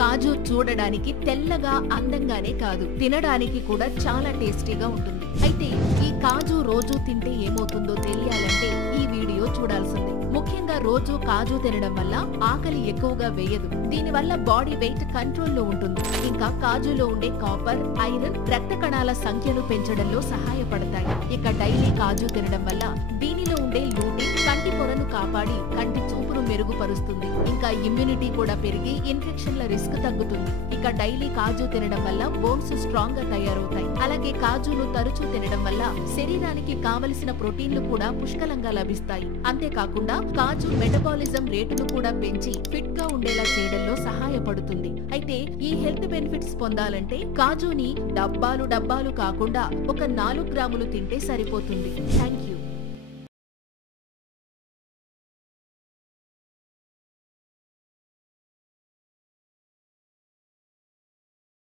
కాజు చూడడానికి తెల్లగా అందంగానే కాదు, తినడానికి కూడా చాలా టేస్టీగా ఉంటుంది. అయితే ఈ కాజు రోజు తింటే ఏమవుతుందో తెలియాలంటే ఈ వీడియో చూడాల్సిందే. ముఖ్యంగా రోజు కాజు తినడం వల్ల ఆకలి ఎక్కువగా వేయదు, దీనివల్ల బాడీ వెయిట్ కంట్రోల్లో ఉంటుంది. ఇంకా కాజులో ఉండే కాపర్, ఐరన్ రక్త కణాల సంఖ్యను పెంచడంలో సహాయపడతాయి. ఇక డైలీ కాజు తినడం వల్ల దీనిలో ఉండే లూటిన్ కంటి పొరను కాపాడి కంటి చూపును మెరుగుపరుస్తుంది. ఇంకా ఇమ్యూనిటీ కూడా పెరిగి ఇన్ఫెక్షన్ల రిస్క్ తగ్గుతుంది. ఇక డైలీ కాజు తినడం వల్ల బోన్స్ స్ట్రాంగ్ గా తయారవుతాయి. అలాగే కాజును తరచూ తినడం వల్ల శరీరానికి కావలసిన ప్రోటీన్లు కూడా పుష్కలంగా లభిస్తాయి. అంతేకాకుండా కాజు మెటబాలిజం రేటును కూడా పెంచి ఫిట్ గా ఉండేలా చేయడంలో సహాయపడుతుంది. అయితే ఈ హెల్త్ బెనిఫిట్స్ పొందాలంటే కాజుని డబ్బాలు కాకుండా ఒక 4 గ్రాములు తింటే సరిపోతుంది. Thank you.